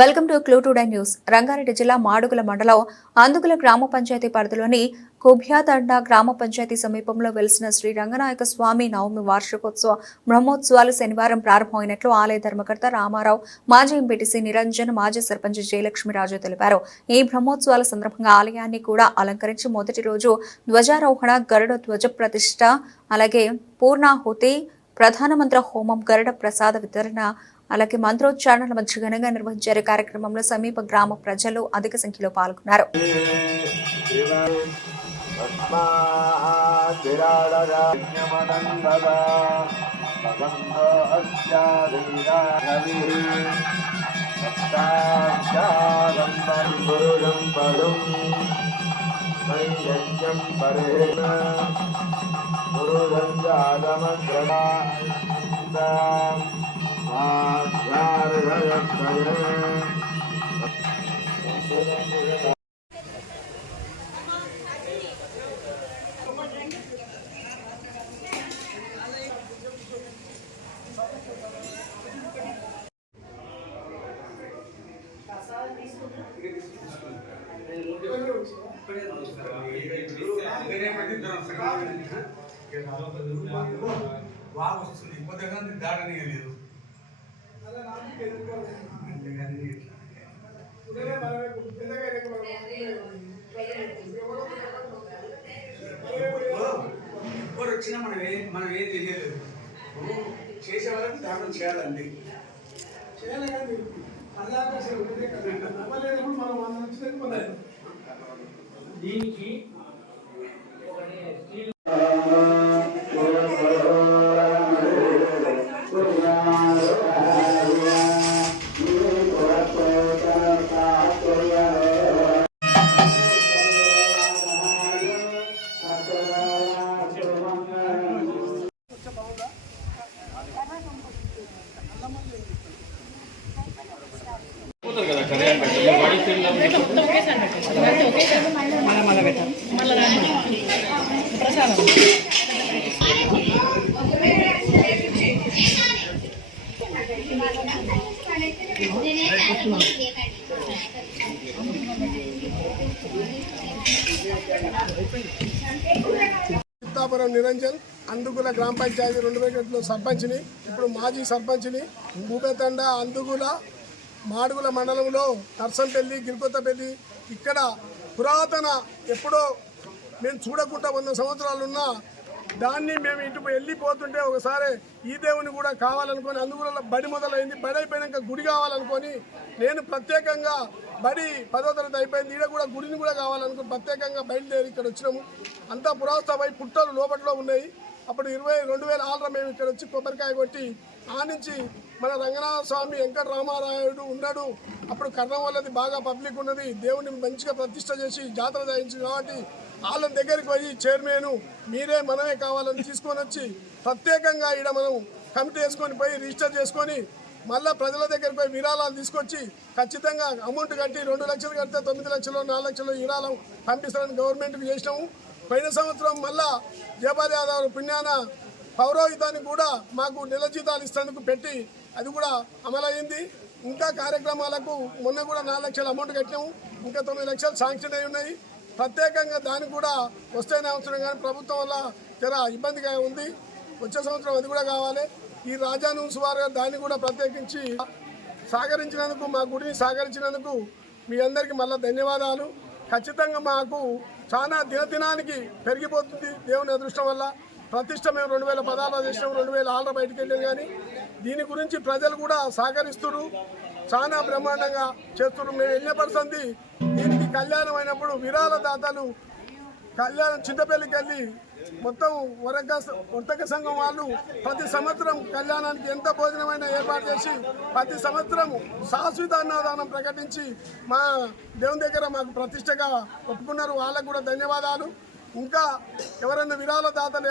Welcome to clue today news. Rangareddy జిల్లా మాడుగుల మండలం అందుగుల గ్రామ పంచాయతీ పరిధిలోని కుభ్యాతండ గ్రామ పంచాయతీ సమీపంలో వెలిసిన శ్రీ రంగనాయక స్వామి నవమి వార్షికోత్సవ బ్రహ్మోత్సవాలు శనివారం ప్రారంభమైనట్లు ఆలయ ధర్మకర్త రామారావు, మాజీ ఎంపీటీసీ నిరంజన్, మాజీ సర్పంచ్ జయలక్ష్మీరాజు తెలిపారు. ఈ బ్రహ్మోత్సవాల సందర్భంగా ఆలయాన్ని కూడా అలంకరించి మొదటి రోజు ధ్వజారోహణ, గరుడ ధ్వజ ప్రతిష్ఠ, అలాగే పూర్ణాహుతి, ప్రధానమంత్రి హోమం, గరుడ ప్రసాద వితరణ, అలాగే మంత్రోచ్చారణల మధ్య ఘనంగా నిర్వహించారు. కార్యక్రమంలో సమీప గ్రామ ప్రజలు అధిక సంఖ్యలో పాల్గొన్నారు. బాగా వస్తుంది కొద్దిగా దాడని లేదు ఎవరు వచ్చినా మనం ఏం తెలియలేదు చేసే వాళ్ళకి దానం చేయాలండి చేయాలి కానీ దీనికి చిత్తాపురం నిరంజన్, అందుగుల గ్రామ పంచాయతీ 2000 సర్పంచ్ని, ఇప్పుడు మాజీ సర్పంచ్ని. భూపేతండ, అందుగుల, మాడుగుల మండలంలో నర్సంపల్లి, గిరికొత్తపల్లి, ఇక్కడ పురాతన ఎప్పుడో మేము చూడకుండా 100 సంవత్సరాలున్న దాన్ని మేము ఇటు వెళ్ళిపోతుంటే ఒకసారి ఈ దేవుని కూడా కావాలనుకొని అందుగుల బడి మొదలైంది. బడి అయిపోయాక గుడి కావాలనుకొని నేను ప్రత్యేకంగా బడి 10వ తరగతి అయిపోయింది, ఈడ కూడా గుడిని కూడా కావాలనుకుని ప్రత్యేకంగా బయలుదేరి ఇక్కడ వచ్చినాము. అంతా పురాతనమై పుట్టలు లోపట్లో ఉన్నాయి. అప్పుడు 2006లో మేము ఇక్కడ వచ్చి కొబ్బరికాయ కొట్టి ఆ నుంచి మన రంగనాథ స్వామి వెంకట రామారాయుడు ఉన్నాడు. అప్పుడు కర్ణం వల్లది బాగా పబ్లిక్ ఉన్నది, దేవుని మంచిగా ప్రతిష్ట చేసి జాతర చేయించింది. కాబట్టి వాళ్ళ దగ్గరికి పోయి చైర్మన్ మీరే మనమే కావాలని తీసుకొని వచ్చి ప్రత్యేకంగా ఈడ మనం కమిటీ వేసుకొని పోయి రిజిస్టర్ చేసుకొని మళ్ళీ ప్రజల దగ్గరికి పోయి విరాళాలు తీసుకొచ్చి ఖచ్చితంగా అమౌంట్ కట్టి 2 లక్షలు కడితే 9 లక్షలు 4 లక్షలు విరాళం పంపిస్తారని గవర్నమెంట్కి చేసినాము. పోయిన సంవత్సరం మళ్ళా జయపాల్ యాదవ్ పుణ్యాన పౌరోహితానికి కూడా మాకు నెల జీతాలు ఇస్తేందుకు పెట్టి అది కూడా అమలైంది. ఇంకా కార్యక్రమాలకు మొన్న కూడా 4 లక్షల అమౌంట్ కట్టినాము. ఇంకా 9 లక్షలు శాంక్షన్ అయి ఉన్నాయి. ప్రత్యేకంగా దానికి కూడా వస్తేనే అవసరం, కానీ ప్రభుత్వం వల్ల జర ఇబ్బందిగా ఉంది. వచ్చే సంవత్సరం అది కూడా కావాలి. ఈ రాజాను వారు దాన్ని కూడా ప్రత్యేకించి సహకరించినందుకు, మా గుడిని సహకరించినందుకు మీ అందరికీ మళ్ళీ ధన్యవాదాలు. ఖచ్చితంగా మాకు చాలా దినదినానికి పెరిగిపోతుంది దేవుని అదృష్టం వల్ల. ప్రతిష్ట మేము 2016లో చేసినాం, 2006లో బయటకు వెళ్ళాం. కానీ దీని గురించి ప్రజలు కూడా సహకరిస్తున్నారు, చాలా బ్రహ్మాండంగా చేస్తున్నారు. మేము వెళ్ళిన పరిస్థితి దీనికి కళ్యాణం అయినప్పుడు విరాళ దాతలు కళ్యాణం చింతపల్లికి వెళ్ళి మొత్తం వర్తక సంఘం వాళ్ళు ప్రతి సంవత్సరం కళ్యాణానికి ఎంత భోజనమైనా ఏర్పాటు చేసి ప్రతి సంవత్సరం శాశ్వత అన్నదానం ప్రకటించి మా దేవుని దగ్గర మాకు ప్రతిష్టగా ఒప్పుకున్నారు. వాళ్ళకు కూడా ధన్యవాదాలు. ఇంకా ఎవరైనా విరాళ దాతలు